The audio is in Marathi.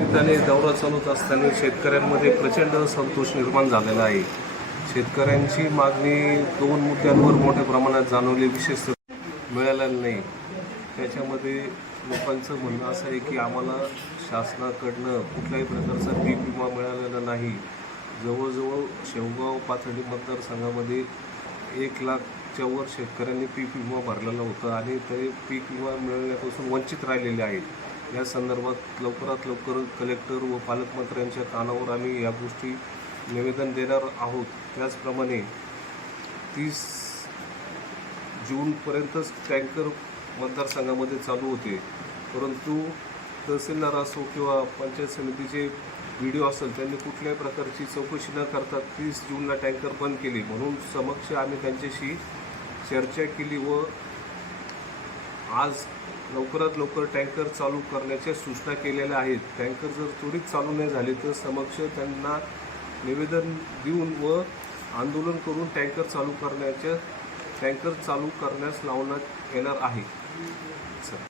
निमित्ताने दौरा चालूच असताना शेतकऱ्यांमध्ये प्रचंड संतोष निर्माण झालेला आहे. शेतकऱ्यांची मागणी दोन मुद्द्यांवर मोठ्या प्रमाणात जाणवली विशेष मिळालेलं नाही. त्याच्यामध्ये लोकांचं म्हणणं असं आहे की आम्हाला शासनाकडनं कुठल्याही प्रकारचा पीक विमा मिळालेला नाही. जवळजवळ शेवगाव पाथर्डी मतदारसंघामध्ये एक लाखच्या वर शेतकऱ्यांनी पीक विमा भरलेला होता आणि ते पीक विमा मिळण्यापासून वंचित राहिलेले आहेत. या संदर्भात लवकरात लवकर कलेक्टर व पालकमंत्र्यांच्या कानावर आम्ही या गोष्टी निवेदन देणार आहोत. त्याचप्रमाणे तीस जूनपर्यंतच टँकर मतदारसंघामध्ये चालू होते. परंतु तहसीलदार असो किंवा पंचायत समितीचे व्हिडिओ असेल त्यांनी कुठल्याही प्रकारची चौकशी न करता तीस जूनला टँकर बंद केले. म्हणून समक्ष आम्ही त्यांच्याशी चर्चा केली व आज लवकरात लवकर टँकर चालू करण्याच्या सूचना केलेल्या आहेत. टँकर जर त्वरित चालू नाही झाले तर समक्ष त्यांना निवेदन देऊन व आंदोलन करून टँकर चालू करण्याच्या टँकर चालू करण्यास लावण्यात येणार आहे.